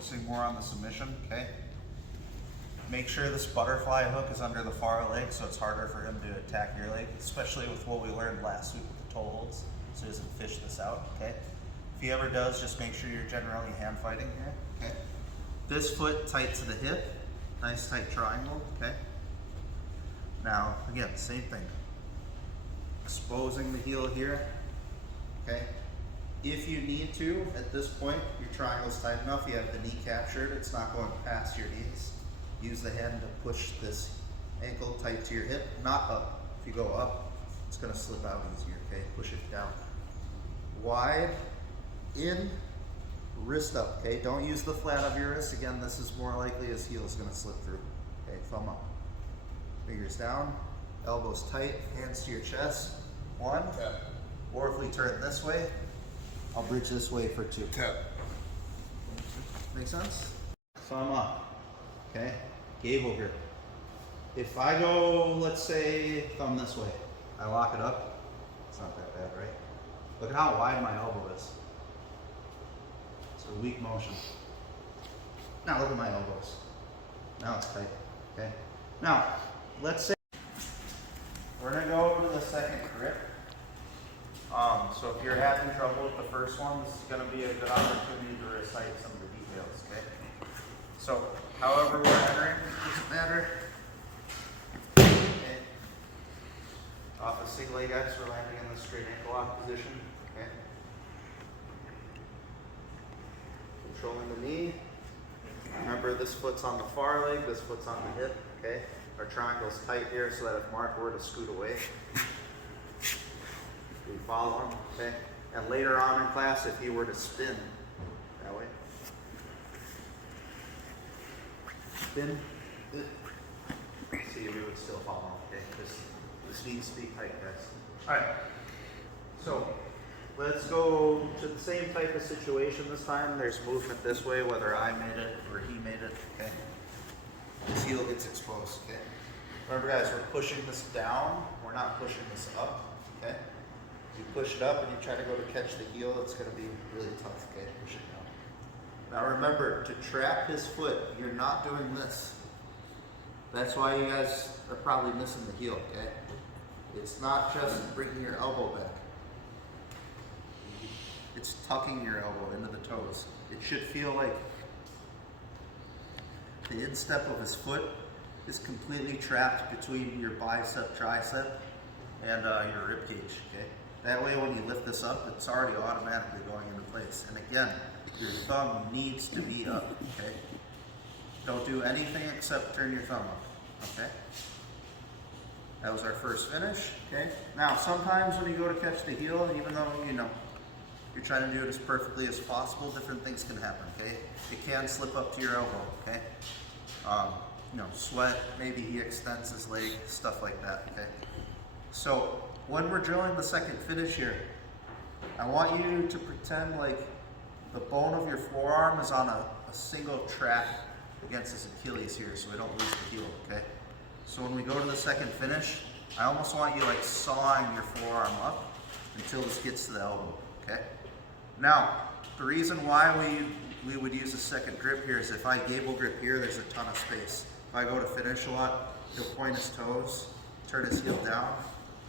focusing more on the submission, okay? Make sure this butterfly hook is under the far leg so it's harder for him to attack your leg, especially with what we learned last week with the toe holds, so he doesn't fish this out, okay? If he ever does, just make sure you're generally hand fighting here, okay? This foot tight to the hip, nice tight triangle, okay? Now, again, same thing. Exposing the heel here, okay? If you need to, at this point, your triangle's tight enough, you have the knee captured, it's not going past your knees. Use the hand to push this ankle tight to your hip, not up. If you go up, it's gonna slip out easier, okay? Push it down. Wide, in, wrist up, okay? Don't use the flat of your wrist. Again, this is more likely his heel is gonna slip through. Okay, thumb up. Fingers down, elbows tight, hands to your chest. 1, or if we turn this way, I'll bridge this way for 2. Make sense? Thumb up, okay? Gable grip. If I go, let's say, thumb this way, I lock it up, it's not that bad, right? Look at how wide my elbow is. It's a weak motion. Now look at my elbows. Now it's tight, okay? Now, let's say we're gonna go to the second grip. So if you're having trouble with the first one, this is gonna be a good opportunity to recite some of the details, okay? So, however we're entering, doesn't matter. Okay. Off a single leg X, we're landing in the straight ankle lock position, okay? Controlling the knee. Remember, this foot's on the far leg, this foot's on the hip, okay? Our triangle's tight here so that if Mark were to scoot away, we follow him, okay? And later on in class, if he were to spin that way, spin, see if he would still follow, okay? This needs to be tight, guys. All right, so let's go to the same type of situation this time. There's movement this way, whether I made it or he made it, okay? His heel gets exposed, okay? Remember guys, we're pushing this down, we're not pushing this up, okay? You push it up and you try to go to catch the heel, it's gonna be really tough, okay? Push it down. Now remember, to trap his foot, you're not doing this. That's why you guys are probably missing the heel, okay? It's not just bringing your elbow back. It's tucking your elbow into the toes. It should feel like the instep of his foot is completely trapped between your bicep, tricep, and your rib cage, okay? That way when you lift this up, it's already automatically going into place. And again, your thumb needs to be up, okay? Don't do anything except turn your thumb up, okay? That was our first finish, okay? Now, sometimes when you go to catch the heel, even though, you know, you're trying to do it as perfectly as possible, different things can happen, okay? It can slip up to your elbow, okay? You know, sweat, maybe he extends his leg, stuff like that, okay? So, when we're drilling the second finish here, I want you to pretend like the bone of your forearm is on a single track against his Achilles here, so we don't lose the heel, okay? So when we go to the second finish, I almost want you like sawing your forearm up until this gets to the elbow, okay? Now, the reason why we would use a second grip here is if I gable grip here, there's a ton of space. If I go to finish a lot, he'll point his toes, turn his heel down,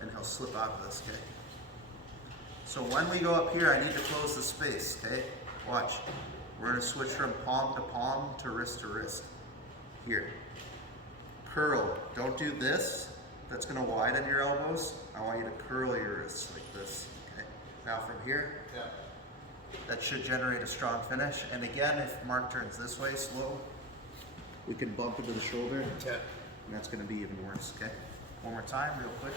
and he'll slip out of this, okay? So when we go up here, I need to close the space, okay? Watch. We're gonna switch from palm to palm to wrist to wrist. Here. Curl. Don't do this. That's gonna widen your elbows. I want you to curl your wrists like this, okay? Now from here, that should generate a strong finish. And again, if Mark turns this way slow, we can bump into the shoulder, and that's gonna be even worse, okay? One more time, real quick.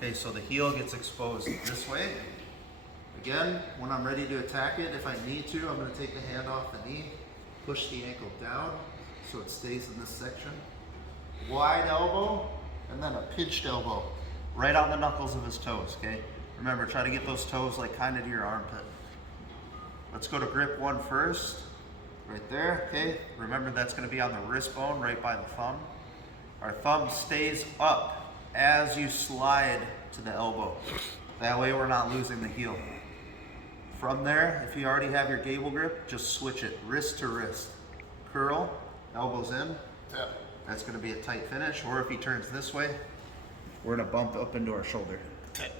Okay, so the heel gets exposed this way. Again, when I'm ready to attack it, if I need to, I'm going to take the hand off the knee, push the ankle down so it stays in this section. Wide elbow, and then a pinched elbow right on the knuckles of his toes, okay? Remember, try to get those toes like kind of to your armpit. Let's go to grip 1 first, right there, okay? Remember, that's going to be on the wrist bone right by the thumb. Our thumb stays up as you slide to the elbow. That way we're not losing the heel. From there, if you already have your gable grip, just switch it wrist to wrist. Curl, elbows in. Yeah. That's going to be a tight finish. Or if he turns this way, we're going to bump up into our shoulder. Okay.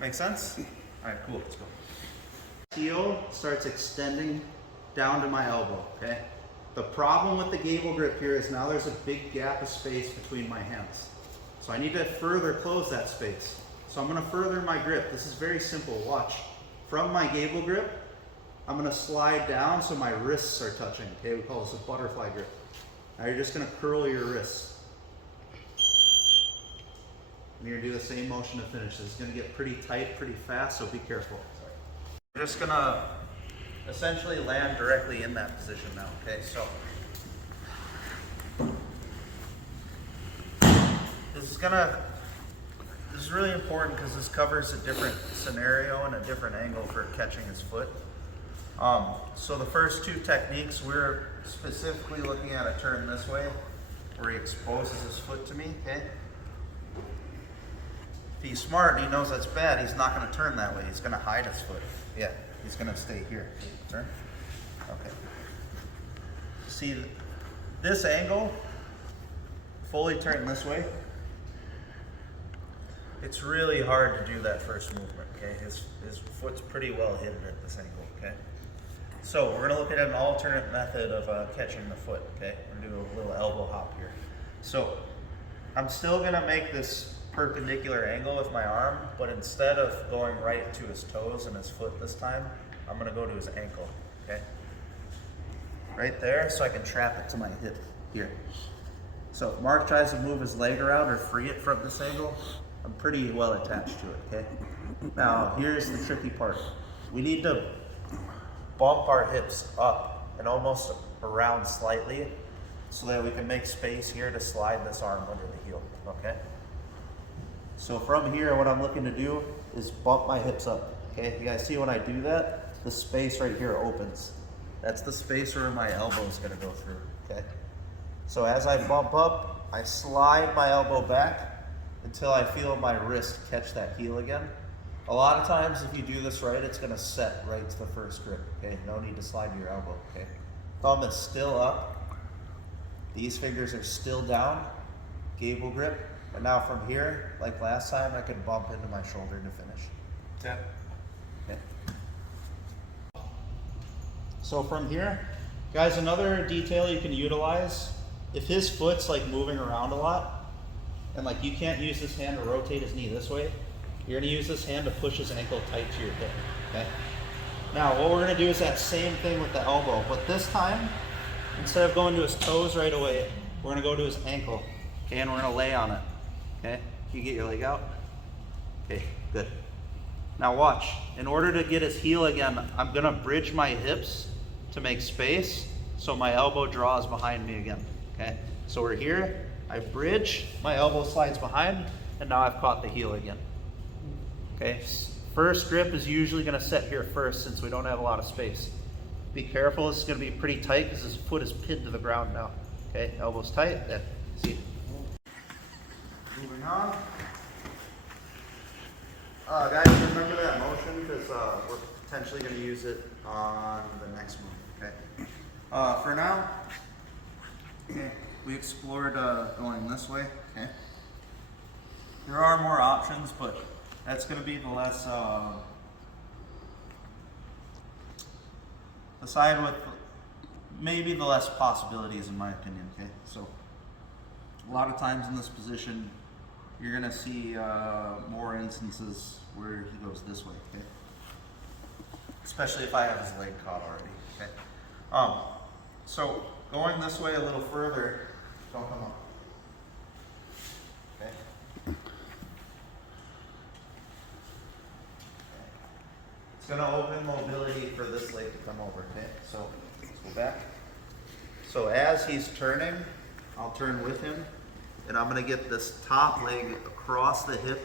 Make sense? All right, cool. Let's go. Heel starts extending down to my elbow, okay? The problem with the gable grip here is now there's a big gap of space between my hands. So I need to further close that space. So I'm going to further my grip. This is very simple. Watch. From my gable grip, I'm going to slide down so my wrists are touching. Okay, we call this a butterfly grip. Now you're just going to curl your wrists. And you're going to do the same motion to finish. This is going to get pretty tight pretty fast, so be careful. We're just going to essentially land directly in that position now. Okay, so this is really important because this covers a different scenario and a different angle for catching his foot. So the first two techniques, we're specifically looking at a turn this way where he exposes his foot to me, okay? If he's smart and he knows that's bad, he's not going to turn that way. He's going to hide his foot. Yeah, he's going to stay here. Turn. Okay. See, this angle, fully turn this way, it's really hard to do that first movement, okay? His foot's pretty well hidden at this angle, okay? So we're gonna look at an alternate method of catching the foot, okay? We're gonna do a little elbow hop here. So I'm still gonna make this perpendicular angle with my arm, but instead of going right to his toes and his foot this time, I'm gonna go to his ankle, okay? Right there, so I can trap it to my hip here. So if Mark tries to move his leg around or free it from this angle, I'm pretty well attached to it, okay? Now, here's the tricky part. We need to bump our hips up and almost around slightly so that we can make space here to slide this arm under the heel, okay? So from here, what I'm looking to do is bump my hips up, okay? You guys see when I do that, the space right here opens. That's the space where my elbow is gonna go through, okay? So as I bump up, I slide my elbow back until I feel my wrist catch that heel again. A lot of times if you do this right, it's gonna set right to the first grip, okay? No need to slide your elbow, okay? Thumb is still up. These fingers are still down, gable grip. And now from here, like last time, I can bump into my shoulder to finish. Yeah. Okay. So from here, guys, another detail you can utilize, if his foot's like moving around a lot, and like you can't use this hand to rotate his knee this way, you're gonna use this hand to push his ankle tight to your hip, okay? Now what we're gonna do is that same thing with the elbow, but this time, instead of going to his toes right away, we're gonna go to his ankle, okay? And we're gonna lay on it, okay? Can you get your leg out? Okay, good. Now watch, in order to get his heel again, I'm gonna bridge my hips to make space so my elbow draws behind me again, okay? So we're here, I bridge, my elbow slides behind, and now I've caught the heel again. Okay, first grip is usually gonna set here first since we don't have a lot of space. Be careful, this is gonna be pretty tight because his foot is pinned to the ground now. Okay, elbows tight, then see. Moving on. Guys, remember that motion because we're potentially gonna use it on the next move, okay? For now, okay. We explored going this way, okay? There are more options, but that's going to be the less, the side with maybe the less possibilities in my opinion, okay? So a lot of times in this position, you're going to see more instances where he goes this way, okay? Especially if I have his leg caught already, okay? So going this way a little further, don't come up. Okay. It's going to open mobility for this leg to come over. Okay. So let's go back. So as he's turning, I'll turn with him, and I'm going to get this top leg across the hip,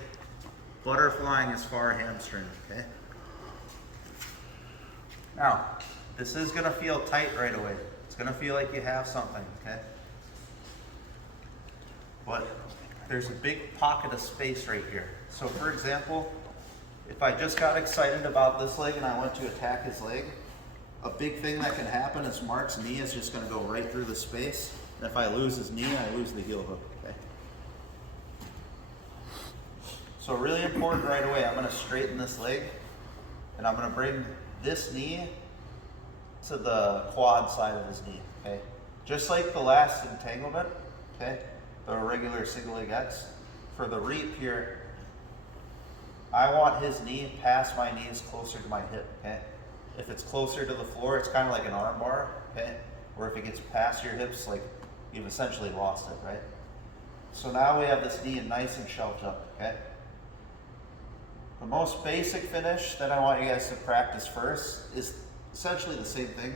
butterflying his far hamstring. Okay. Now, this is going to feel tight right away. It's going to feel like you have something. Okay. But there's a big pocket of space right here. So for example, if I just got excited about this leg and I went to attack his leg, a big thing that can happen is Mark's knee is just going to go right through the space. And if I lose his knee, I lose the heel hook. Okay? So really important right away, I'm going to straighten this leg and I'm going to bring this knee to the quad side of his knee. Okay? Just like the last entanglement, okay, the regular single leg X, for the reap here, I want his knee past my knees closer to my hip, okay? If it's closer to the floor, it's kind of like an arm bar, okay? Or if it gets past your hips, like you've essentially lost it, right? So now we have this knee nice and shelved up, okay? The most basic finish that I want you guys to practice first is essentially the same thing,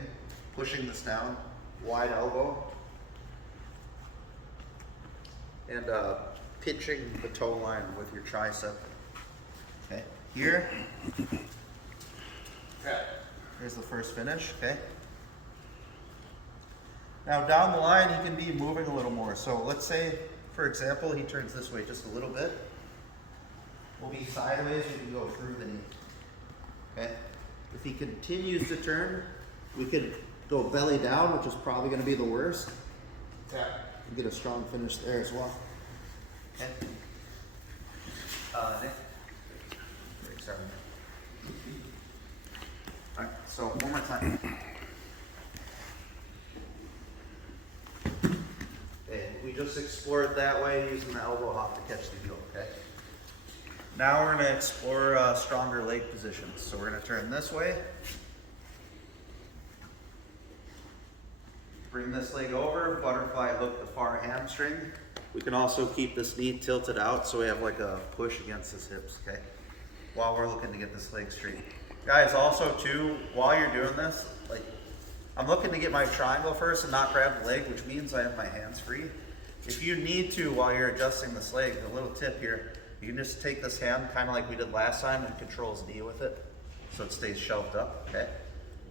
pushing this down, wide elbow, and pitching the toe line with your tricep. Okay, here, here's the first finish, okay? Now down the line, he can be moving a little more. So let's say, for example, he turns this way just a little bit. We'll be sideways, we can go through the knee, okay? If he continues to turn, we could go belly down, which is probably gonna be the worst. And get a strong finish there as well. Okay. Nick. Sorry. All right, so one more time. Okay, we just explored that way using the elbow hop to catch the heel, okay? Now we're gonna explore stronger leg positions. So we're gonna turn this way. Bring this leg over, butterfly hook the far hamstring. We can also keep this knee tilted out so we have like a push against his hips, okay? While we're looking to get this leg straight. Guys, also too, while you're doing this, like, I'm looking to get my triangle first and not grab the leg, which means I have my hands free. If you need to, while you're adjusting this leg, a little tip here, you can just take this hand, kind of like we did last time, and control his knee with it, so it stays shelved up, okay?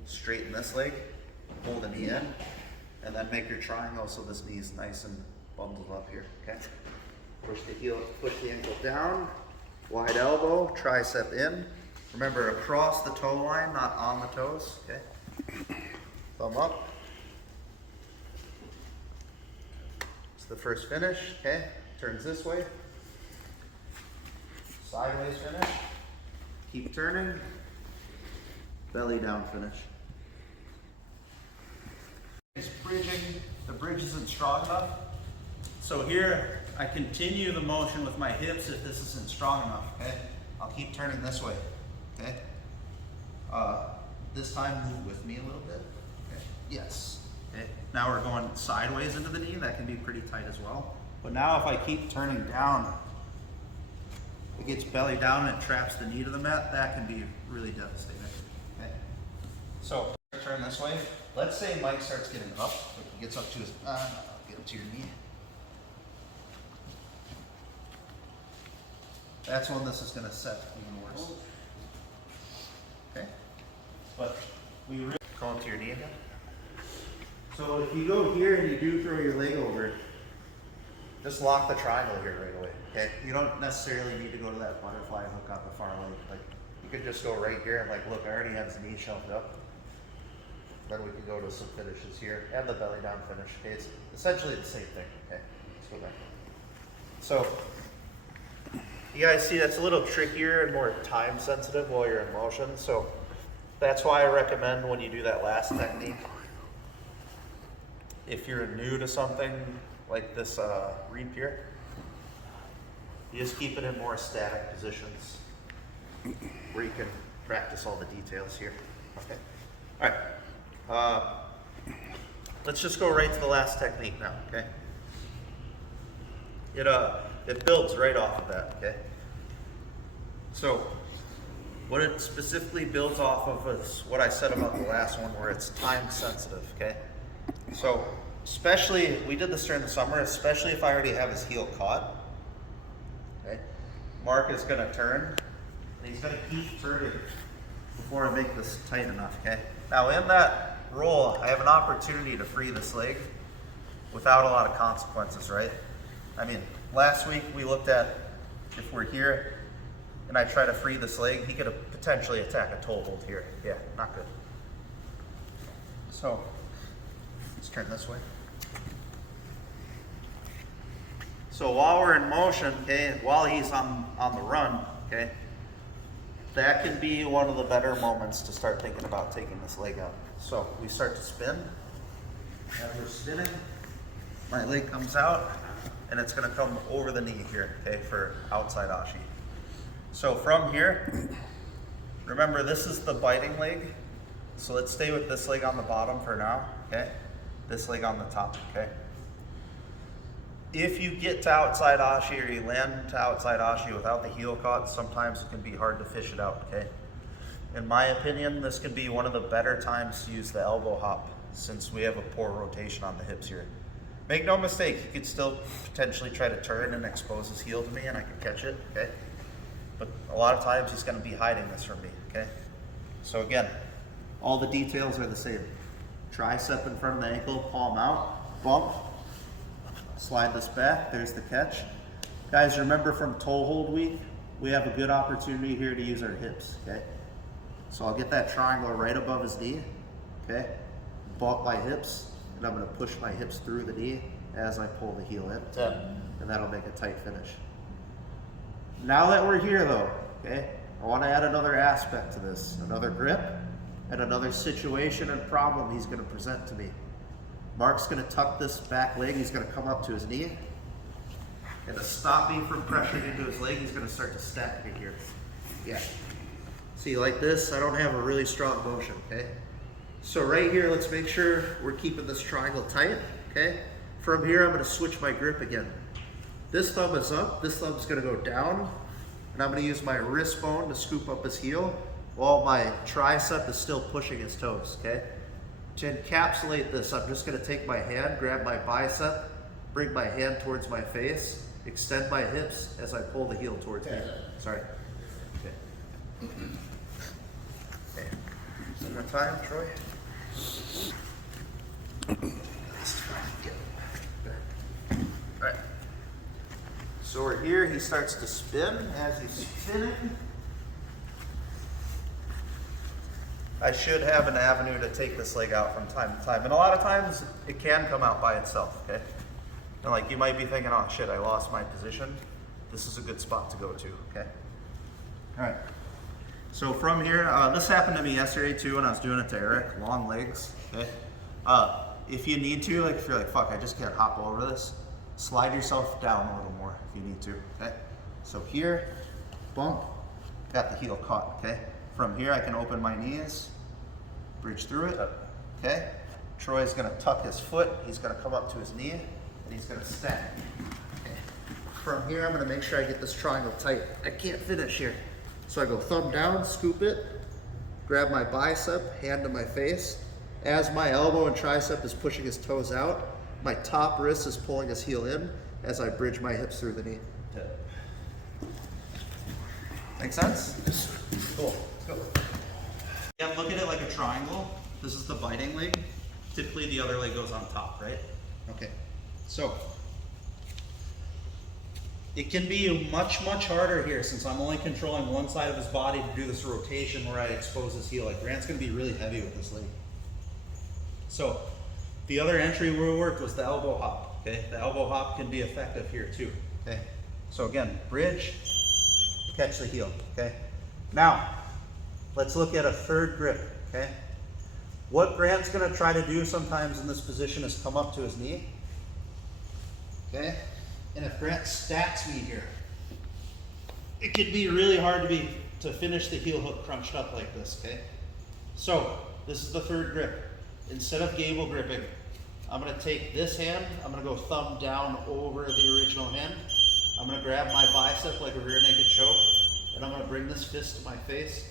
Straighten this leg, hold the knee in, and then make your triangle so this knee is nice and bundled up here, okay? Push the heel, push the ankle down, wide elbow, tricep in. Remember, across the toe line, not on the toes, okay? Thumb up. It's the first finish, okay? Turns this way. Sideways finish. Keep turning. Belly down finish. It's bridging. The bridge isn't strong enough. So here, I continue the motion with my hips if this isn't strong enough, okay? I'll keep turning this way, okay? This time, move with me a little bit, okay? Yes, okay? Now we're going sideways into the knee. That can be pretty tight as well. But now if I keep turning down, it gets belly down and it traps the knee to the mat. That can be really devastating, okay? So, turn this way. Let's say Mike starts getting up, like he gets up to his, get up to your knee. That's when this is going to set even worse. Okay? But we really go up to your knee again. So if you go here and you do throw your leg over, just lock the triangle here right away. Okay? You don't necessarily need to go to that butterfly hook on the far leg. Like, you could just go right here and like, look, I already have his knee shelved up. Then we can go to some finishes here and the belly down finish. Okay? It's essentially the same thing. Okay? Let's go back. So, you guys see that's a little trickier and more time sensitive while you're in motion. So that's why I recommend when you do that last technique, if you're new to something like this reap here, you just keep it in more static positions where you can practice all the details here. Okay. All right. Let's just go right to the last technique now, okay? It builds right off of that, okay? So, what it specifically builds off of is what I said about the last one, where it's time sensitive, okay? So, especially, we did this during the summer, especially if I already have his heel caught, okay? Mark is gonna turn, and he's gonna keep turning before I make this tight enough, okay? Now in that roll, I have an opportunity to free this leg without a lot of consequences, right? I mean, last week we looked at if we're here and I try to free this leg, he could potentially attack a toe hold here. Yeah, not good. So let's turn this way. So while we're in motion, okay, while he's on the run, okay, that can be one of the better moments to start thinking about taking this leg out. So we start to spin. As we're spinning, my leg comes out and it's gonna come over the knee here, okay, for outside Ashi. So from here, remember this is the biting leg. So let's stay with this leg on the bottom for now, okay? This leg on the top, okay? If you get to outside Ashi or you land to outside Ashi without the heel caught, sometimes it can be hard to fish it out, okay? In my opinion, this can be one of the better times to use the elbow hop since we have a poor rotation on the hips here. Make no mistake, he could still potentially try to turn and expose his heel to me and I could catch it, okay? But a lot of times he's gonna be hiding this from me, okay? So again, all the details are the same. Tricep in front of the ankle, palm out, bump, slide this back, there's the catch. Guys, remember from toe hold week, we have a good opportunity here to use our hips, okay? So I'll get that triangle right above his knee, okay? Bump my hips, and I'm gonna push my hips through the knee as I pull the heel in, and that'll make a tight finish. Now that we're here though, okay, I wanna add another aspect to this, another grip, and another situation and problem he's gonna present to me. Mark's gonna tuck this back leg, he's gonna come up to his knee, and to stop me from pressuring into his leg, he's gonna start to stack me here. Yeah. See, like this, I don't have a really strong motion, okay? So right here, let's make sure we're keeping this triangle tight, okay? From here, I'm gonna switch my grip again. This thumb is up, this thumb's gonna go down, and I'm gonna use my wrist bone to scoop up his heel while my tricep is still pushing his toes, okay? To encapsulate this, I'm just gonna take my hand, grab my bicep, bring my hand towards my face, extend my hips as I pull the heel towards me. Sorry. Okay. Okay. One more time, Troy. All right. So we're here, he starts to spin. As he's spinning, I should have an avenue to take this leg out from time to time. And a lot of times it can come out by itself, okay? And like you might be thinking, oh shit, I lost my position. This is a good spot to go to, okay? All right. So from here, this happened to me yesterday too when I was doing it to Eric, long legs, okay? If you need to, like if you're like, fuck, I just can't hop over this, slide yourself down a little more if you need to, okay? So here, bump, got the heel caught, okay? From here, I can open my knees, bridge through it, okay? Troy's gonna tuck his foot, he's gonna come up to his knee, and he's gonna stack. Okay. From here, I'm gonna make sure I get this triangle tight. I can't finish here. So I go thumb down, scoop it, grab my bicep, hand to my face. As my elbow and tricep is pushing his toes out, my top wrist is pulling his heel in as I bridge my hips through the knee. Make sense? Cool. Let's go. Yeah, look at it like a triangle. This is the biting leg. Typically the other leg goes on top, right? Okay. So it can be much harder here since I'm only controlling one side of his body to do this rotation where I expose his heel. Like Grant's gonna be really heavy with this leg. So the other entry we worked was the elbow hop, okay? The elbow hop can be effective here too, okay? So again, bridge, catch the heel, okay? Now, let's look at a third grip, okay? What Grant's gonna try to do sometimes in this position is come up to his knee, okay? And if Grant stacks me here, it can be really hard to finish the heel hook crunched up like this, okay? So, this is the third grip. Instead of gable gripping, I'm gonna take this hand, I'm gonna go thumb down over the original hand. I'm gonna grab my bicep like a rear naked choke, and I'm gonna bring this fist to my face,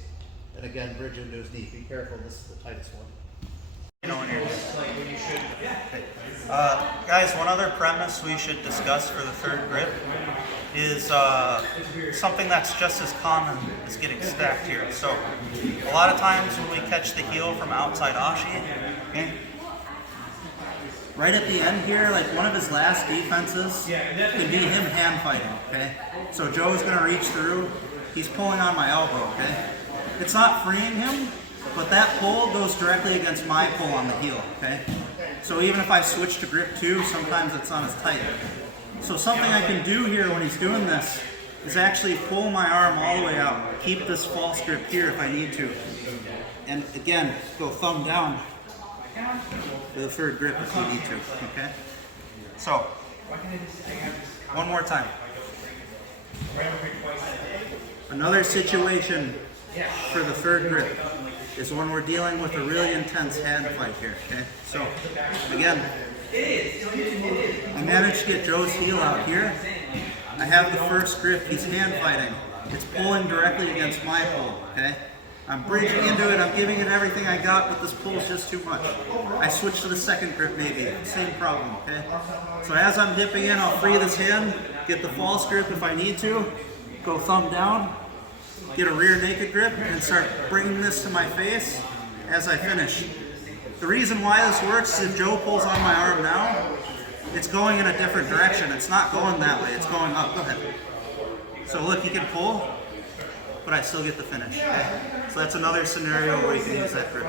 and again, bridge into his knee. Be careful, this is the tightest one. You know when you're when you should. Okay. Guys, one other premise we should discuss for the third grip is something that's just as common as getting stacked here. So a lot of times when we catch the heel from outside Ashi, okay, right at the end here, like one of his last defenses can be him hand fighting, okay? So Joe's gonna reach through, he's pulling on my elbow, okay? It's not freeing him, but that pull goes directly against my pull on the heel, okay? So even if I switch to grip 2, sometimes it's not as tight. So something I can do here when he's doing this is actually pull my arm all the way out, keep this false grip here if I need to. And again, go thumb down with a third grip if you need to, okay? So, one more time. Another situation for the third grip is when we're dealing with a really intense hand fight here, okay? So, again, I managed to get Joe's heel out here. I have the first grip, he's hand fighting. It's pulling directly against my pull, okay? I'm bridging into it, I'm giving it everything I got, but this pull is just too much. I switch to the second grip maybe, same problem, okay? So as I'm dipping in, I'll free this hand, get the false grip if I need to, go thumb down, get a rear naked grip, and start bringing this to my face as I finish. The reason why this works is if Joe pulls on my arm now, it's going in a different direction. It's not going that way, it's going up. Go ahead. So look, he can pull, but I still get the finish. Okay? So that's another scenario where you can use that grip.